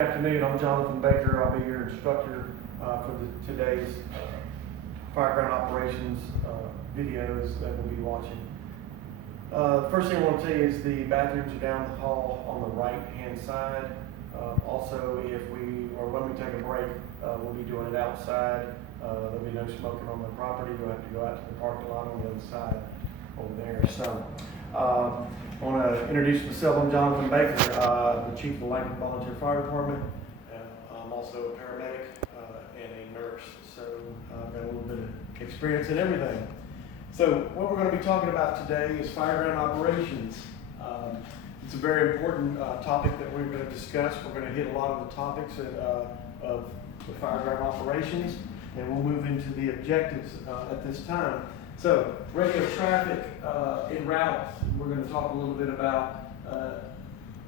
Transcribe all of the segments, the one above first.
Good afternoon, I'm Jonathan Baker. I'll be your instructor for today's fireground operations videos that we'll be watching. The first thing I want to tell you is the bathrooms are down the hall on the right hand side. Also, when we take a break, we'll be doing it outside. There'll be no smoking on the property. You'll have to go out to the parking lot on the other side over there. So, I want to introduce myself. I'm Jonathan Baker, the Chief of the Lincoln Volunteer Fire Department. I'm also a paramedic and a nurse, so I've got a little bit of experience in everything. So what we're going to be talking about today is fireground operations. It's a very important topic that we're going to discuss. We're going to hit a lot of the topics of the fireground operations, and we'll move into the objectives at this time. So, radio traffic en route. We're going to talk a little bit about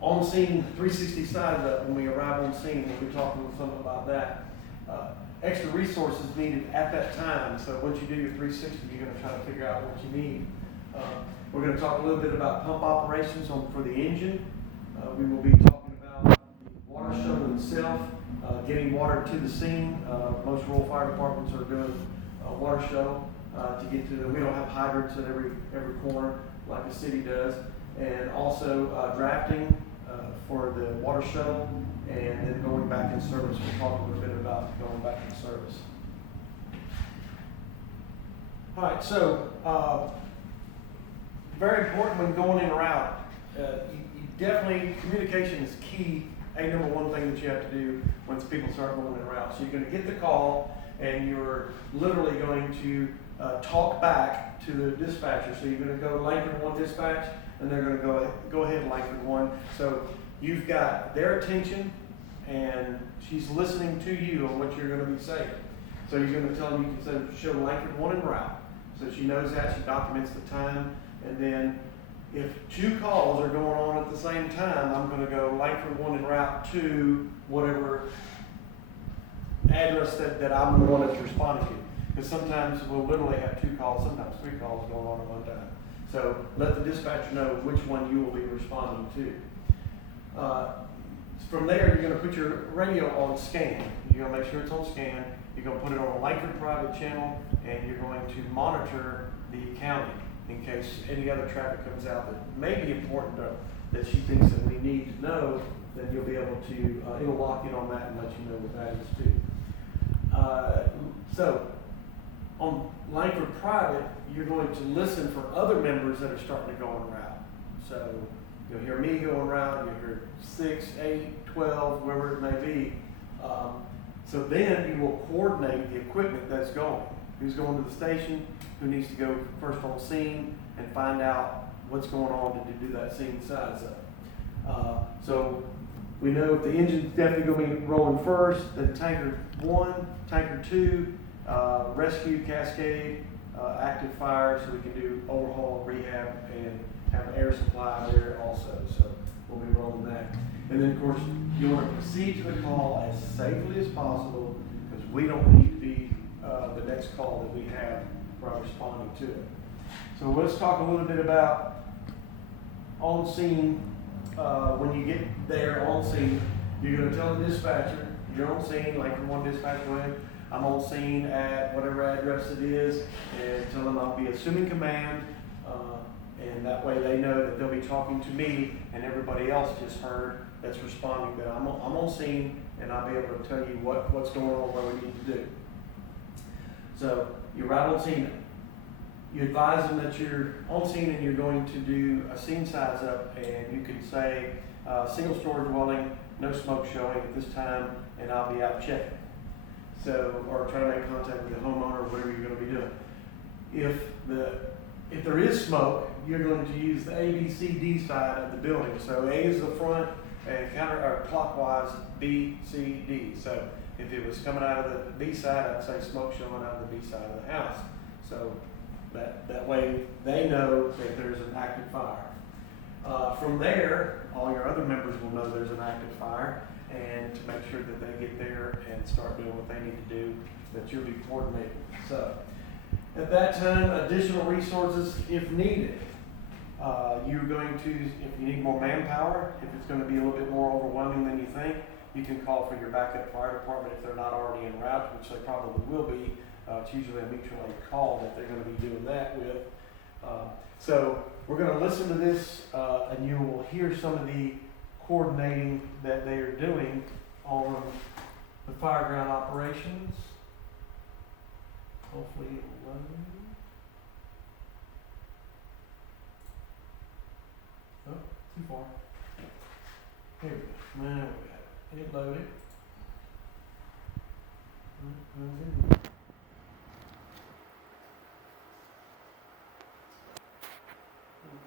on scene 360 side up when we arrive on scene. We'll be talking something about that. Extra resources needed at that time. So once you do your 360, you're going to try to figure out what you need. We're going to talk a little bit about pump operations for the engine. We will be talking about the water shuttle itself, getting water to the scene. Most rural fire departments are doing a water shuttle. To get to we don't have hydrants at every corner like a city does, and also drafting for the water shuttle, and then going back in service. We'll talk a little bit about going back in service. All right, so very important when going in or out. You definitely, communication is key. Number one thing that you have to do once people start going in or out. So you're going to get the call, and you're literally going to talk back to the dispatcher. So you're going to go to Langford 1 dispatch, and they're going to go ahead and Langford 1. So you've got their attention, and she's listening to you on what you're going to be saying. So you're going to tell them, you can say, show Langford 1 en route. So she knows that, she documents the time, and then if two calls are going on at the same time, I'm going to go Langford 1 en route to whatever address that I'm the one that's responding to. Because sometimes we'll literally have two calls, sometimes three calls going on at one time. So let the dispatcher know which one you will be responding to. From there, you're going to put your radio on scan. You're going to make sure it's on scan. You're going to put it on a Langford private channel, and you're going to monitor the county in case any other traffic comes out that may be important that she thinks that we need to know. Then you'll be able to, it'll lock in on that and let you know what that is too. So on Langford Private, you're going to listen for other members that are starting to go en route. So you'll hear me go en route, you'll hear 6, 8, 12, wherever it may be. So then you will coordinate the equipment that's going. Who's going to the station, who needs to go first on scene, and find out what's going on to do that scene size up. So we know if the engine's definitely going to be rolling first, then tanker 1, tanker 2, rescue, cascade, active fire, so we can do overhaul, rehab, and have an air supply there also. So we'll be rolling that. And then, of course, you want to proceed to the call as safely as possible, because we don't need to be the next call that we have while responding to it. So let's talk a little bit about on scene. When you get there on scene, you're going to tell the dispatcher, you're on scene, like from one dispatch going, I'm on scene at whatever address it is, and tell them I'll be assuming command, and that way they know that they'll be talking to me, and everybody else just heard that's responding that I'm on scene, and I'll be able to tell you what's going on, what we need to do. So you're right on scene. You advise them that you're on scene and you're going to do a scene size up, and you can say single story dwelling, no smoke showing at this time, and I'll be out checking. So, or try to make contact with the homeowner or whatever you're going to be doing. If there is smoke, you're going to use the A, B, C, D side of the building. So A is the front, and clockwise B, C, D. So if it was coming out of the B side, I'd say smoke showing out of the B side of the house. So that way they know that there's an active fire. From there, all your other members will know there's an active fire, and to make sure that they get there and start doing what they need to do, that you'll be coordinating. So at that time, additional resources if needed. You're going to, if you need more manpower, if it's going to be a little bit more overwhelming than you think, you can call for your backup fire department if they're not already en route, which they probably will be. It's usually a mutual aid call that they're gonna be doing that with. So we're gonna listen to this, and you will hear some of the coordinating that they are doing on the fireground operations. Hopefully it will load. Oh, too far. Here we go. Now we got it. It loaded.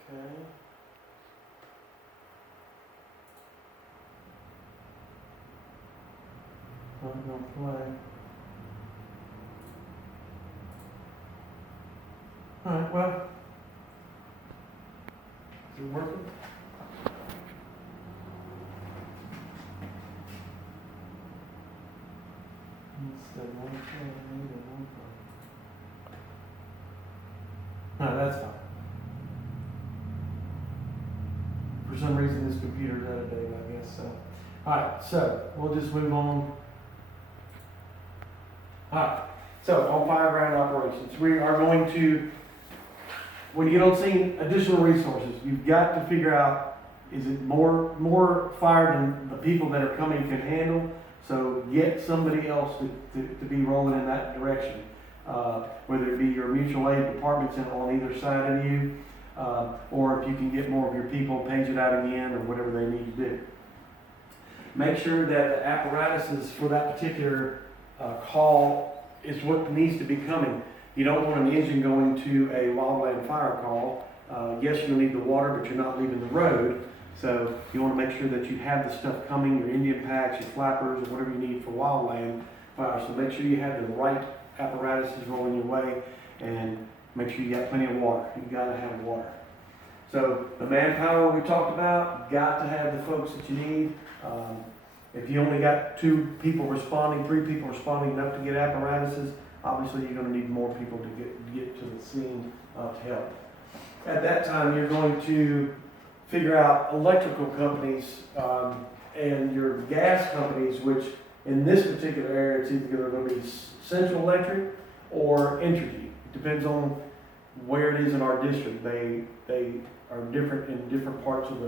Okay. Not gonna play. Alright, well. Is it working? It's the one play, I need a one play. No, that's fine. For some reason, this computer's out of date, I guess, so. Alright, so, we'll just move on. Alright, so on fireground operations, we are going to, when you don't see additional resources, you've got to figure out, is it more fire than the people that are coming can handle? So get somebody else to be rolling in that direction. Whether it be your mutual aid departments on either side of you, or if you can get more of your people, page it out again, or whatever they need to do. Make sure that the apparatuses for that particular call is what needs to be coming. You don't want an engine going to a wildland fire call. Yes, you'll need the water, but you're not leaving the road. So you want to make sure that you have the stuff coming, your Indian packs, your flappers, or whatever you need for wildland fire. So make sure you have the right apparatuses rolling your way, and make sure you got plenty of water. You got to have water. So the manpower we talked about, got to have the folks that you need. If you only got 2 people responding, 3 people responding enough to get apparatuses, obviously you're going to need more people to get to the scene to help. At that time, you're going to figure out electrical companies and your gas companies, which in this particular area, it's either going to be Central Electric or Entergy. It depends on where it is in our district. They are different in different parts of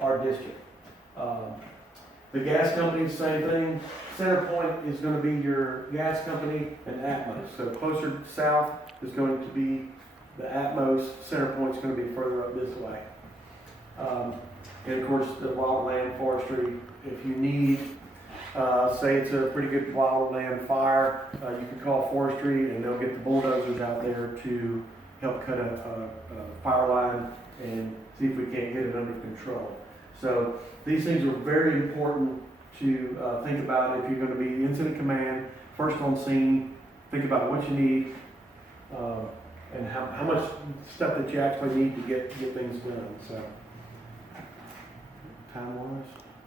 our district. The gas company, same thing. CenterPoint is going to be your gas company, and Atmos. So closer south is going to be the Atmos. CenterPoint is going to be further up this way. And of course, the wildland forestry. If you need, say it's a pretty good wildland fire, you can call forestry, and they'll get the bulldozers out there to help cut a fire line and see if we can't get it under control. So these things are very important to think about if you're going to be incident command, first on scene. Think about what you need and how much stuff that you actually need to get things done. So time-wise?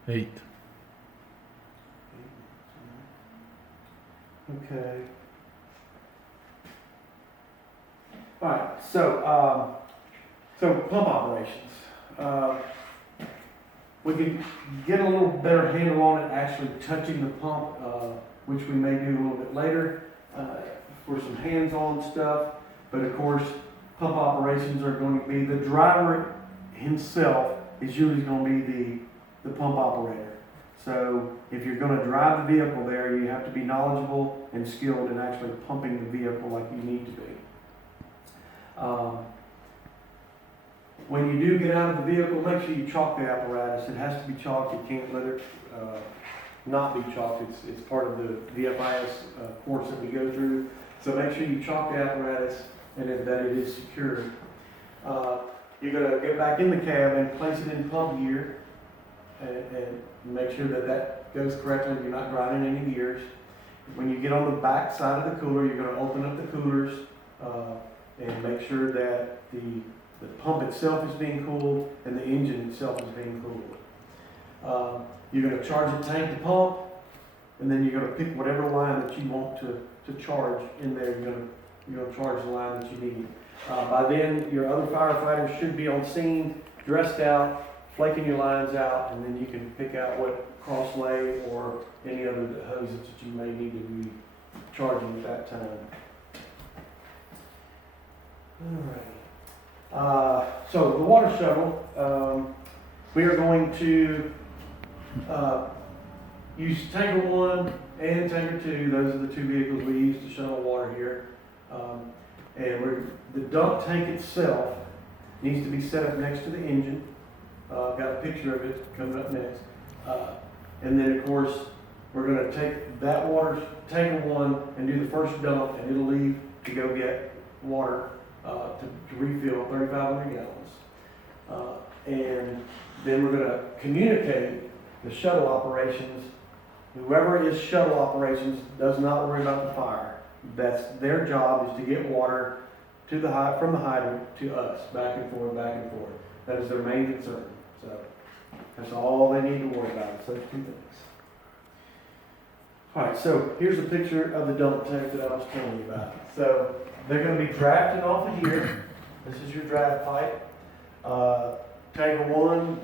8. Okay. All right. So pump operations. We can get a little better handle on it actually touching the pump, which we may do a little bit later for some hands-on stuff. But of course, pump operations are going to be, the driver himself is usually going to be the pump operator. So if you're going to drive the vehicle there, you have to be knowledgeable and skilled in actually pumping the vehicle like you need to be. When you do get out of the vehicle, make sure you chalk the apparatus. It has to be chalked. You can't let it not be chalked. It's part of the VFIS course that we go through. So make sure you chalk the apparatus and that it is secure. You're going to get back in the cab and place it in pump gear and make sure that goes correctly. You're not grinding any gears. When you get on the back side of the cooler, you're going to open up the coolers and make sure that the pump itself is being cooled and the engine itself is being cooled. You're going to charge the tank to pump, and then you're going to pick whatever line that you want to charge in there. You're going to charge the line that you need. By then, your other firefighters should be on scene, dressed out, flaking your lines out, and then you can pick out what cross lay or any other hoses that you may need to be charging at that time. Alright. So the water shuttle, we are going to use tanker 1 and tanker 2. Those are the two vehicles we use to shuttle water here. And the dump tank itself needs to be set up next to the engine. I've got a picture of it coming up next. And then of course, we're gonna take that water, tanker 1, and do the first dump, and it'll leave to go get water to refill 3,500 gallons. And then we're gonna communicate the shuttle operations. Whoever is shuttle operations does not worry about the fire. That's their job, is to get water to from the hydrant to us, back and forth, back and forth. That is their main concern. So that's all they need to worry about, is those two things. All right, so here's a picture of the dump tank that I was telling you about. So they're going to be drafting off of here. This is your draft pipe. Tanker 1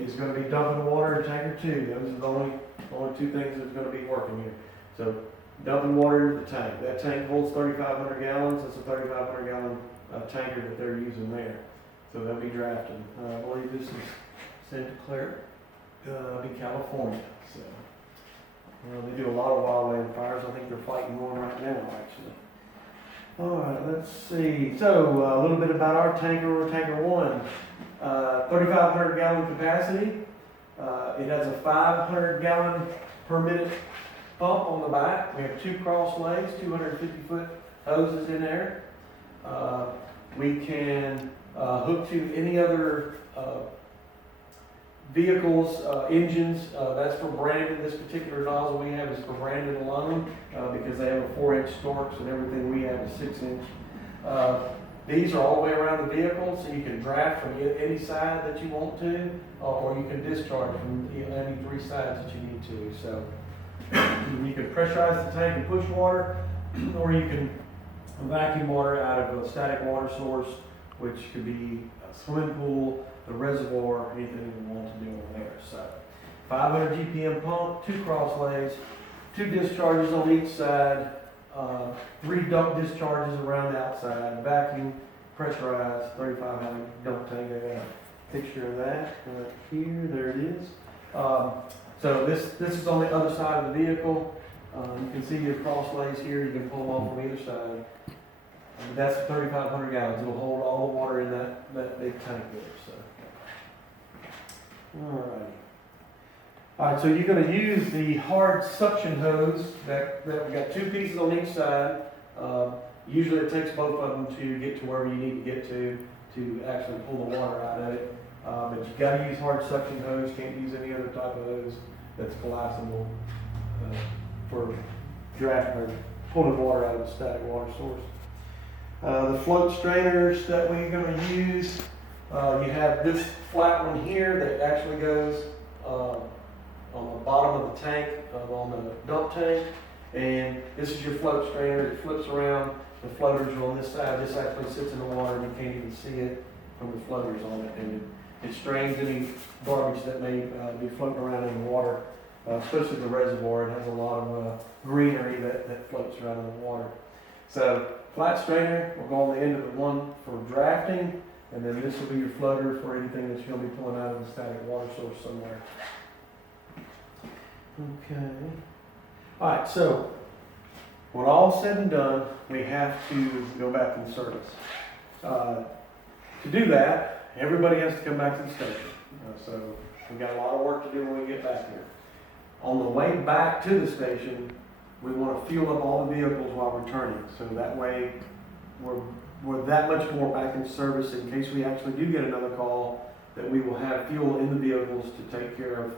is going to be dumping water, and tanker 2. Those are the only two things that's going to be working here. So dumping water into the tank. That tank holds 3,500 gallons. That's a 3,500 gallon tanker that they're using there. So they'll be drafting. I believe this is Santa Clara, California. So they do a lot of wildland fires. I think they're fighting one right now, actually. All right, let's see. So a little bit about our tanker, tanker 1. 3,500 gallon capacity. It has a 500 gallon per minute pump on the back. We have 2 cross lays, 250-foot hoses in there. We can hook to any other vehicles, engines. That's for Brandon. This particular nozzle we have is for Brandon alone because they have a 4-inch Storks, and everything we have is 6-inch. These are all the way around the vehicle, so you can draft from any side that you want to, or you can discharge from any 3 sides that you need to. So you can pressurize the tank and push water, or you can vacuum water out of a static water source, which could be a swimming pool, the reservoir, anything you want to do on there. So 500 GPM pump, 2 cross lays, 2 discharges on each side, 3 dump discharges around the outside, vacuum, pressurized, 3,500 dump tank. I got a picture of that right here. There it is. So this is on the other side of the vehicle. You can see your cross lays here. You can pull them off from either side. That's 3,500 gallons. It'll hold all the water in that big tank there. So, all right, so you're going to use the hard suction hose that we've got 2 pieces on each side. Usually it takes both of them to get to wherever you need to get to actually pull the water out of it. But you've got to use hard suction hose. Can't use any other type of hose that's collapsible for drafting or pulling water out of a static water source. The float strainers that we're going to use, you have this flat one here that actually goes on the bottom of the tank, on the dump tank, and this is your float strainer. It flips around. The floaters are on this side. This actually sits in the water, and you can't even see it from the floaters on it, and it strains any garbage that may be floating around in the water, especially the reservoir. It has a lot of greenery that floats around in the water. So flat strainer will go on the end of the one for drafting, and then this will be your floater for anything that you're going to be pulling out of the static water source somewhere. Okay. All right, so when all said and done, we have to go back in service. To do that, everybody has to come back to the station. So we've got a lot of work to do when we get back here. On the way back to the station, we want to fuel up all the vehicles while returning. So that way we're that much more back in service in case we actually do get another call, that we will have fuel in the vehicles to take care of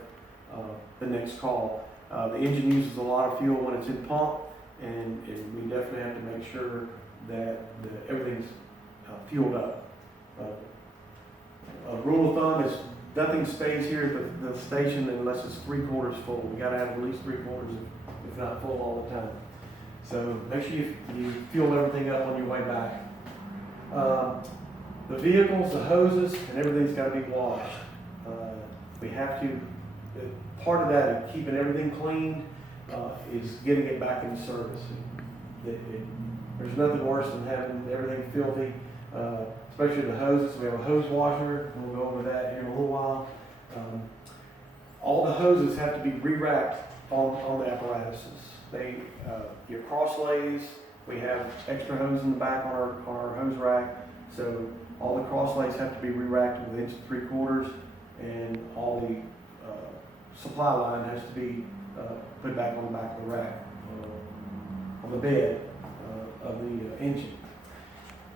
the next call. The engine uses a lot of fuel when it's in pump, and we definitely have to make sure that everything's fueled up. A rule of thumb is nothing stays here at the station unless it's 3/4 full. We got to have at least 3/4, if not full, all the time. So make sure you fuel everything up on your way back. The vehicles, the hoses, and everything's got to be washed. We have to. part of that, of keeping everything clean, is getting it back into service. There's nothing worse than having everything filthy, especially the hoses. We have a hose washer, and we'll go over that here in a little while. All the hoses have to be re-wrapped on the apparatuses. Your cross lays, we have extra hose in the back on our hose rack, so all the cross lays have to be re-racked with 1 3/4, and all the supply line has to be put back on the back of the rack, on the bed of the engine.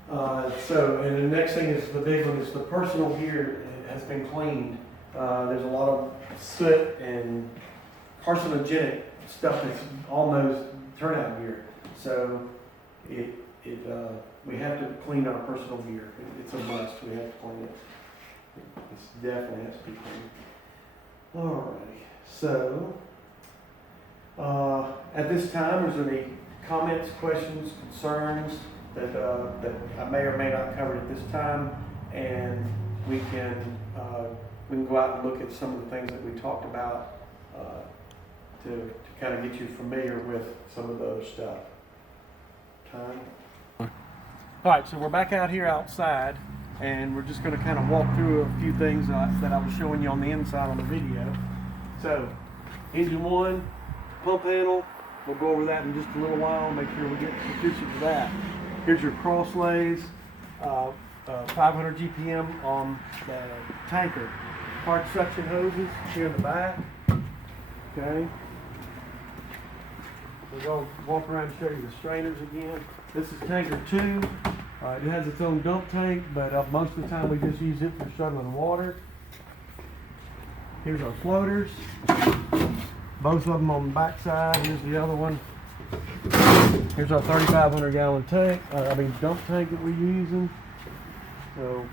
And the next thing is the big one, is the personal gear has been cleaned. There's a lot of soot and carcinogenic stuff that's on those turnout gear. So we have to clean our personal gear. It's a must. We have to clean it. It definitely has to be cleaned. Alrighty. So at this time, is there any comments, questions, concerns that I may or may not cover at this time? And we can go out and look at some of the things that we talked about to kind of get you familiar with some of the other stuff. Time. All right, so we're back out here outside, and we're just going to kind of walk through a few things that I was showing you on the inside on the video. So, engine one, pump panel. We'll go over that in just a little while. Make sure we get sufficient for that. Here's your cross lays, 500 GPM on the tanker. Hard suction hoses here in the back. Okay. We're going to walk around and show you the strainers again. This is tanker 2. It has its own dump tank, but most of the time we just use it for shuttling water. Here's our floaters. Both of them on the back side. Here's the other one. Here's our 3,500 gallon tank, dump tank that we're using. So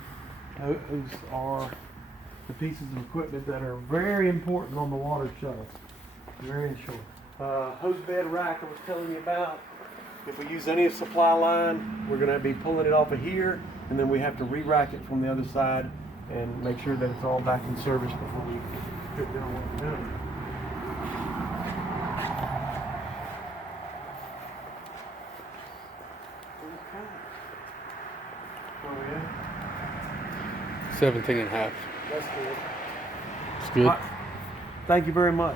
those are the pieces of equipment that are very important on the water shuttle. Very short. Hose bed rack I was telling you about. If we use any supply line, we're going to be pulling it off of here, and then we have to re-rack it from the other side and make sure that it's all back in service before we get down what we're doing. Okay. Oh yeah. 17 and a half. That's good. It's good. Thank you very much.